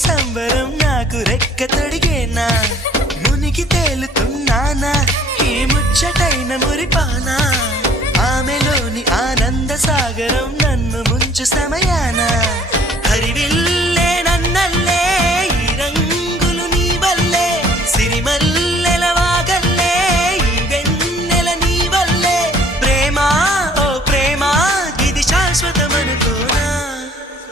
సంబరం నాకు రెక్క తొడిగేనా మునిగి తేలుతున్నానా ఈ ముచ్చటైన మురిపానా ఆమెలోని ఆనంద సాగరం నన్ను ముంచు సమయానా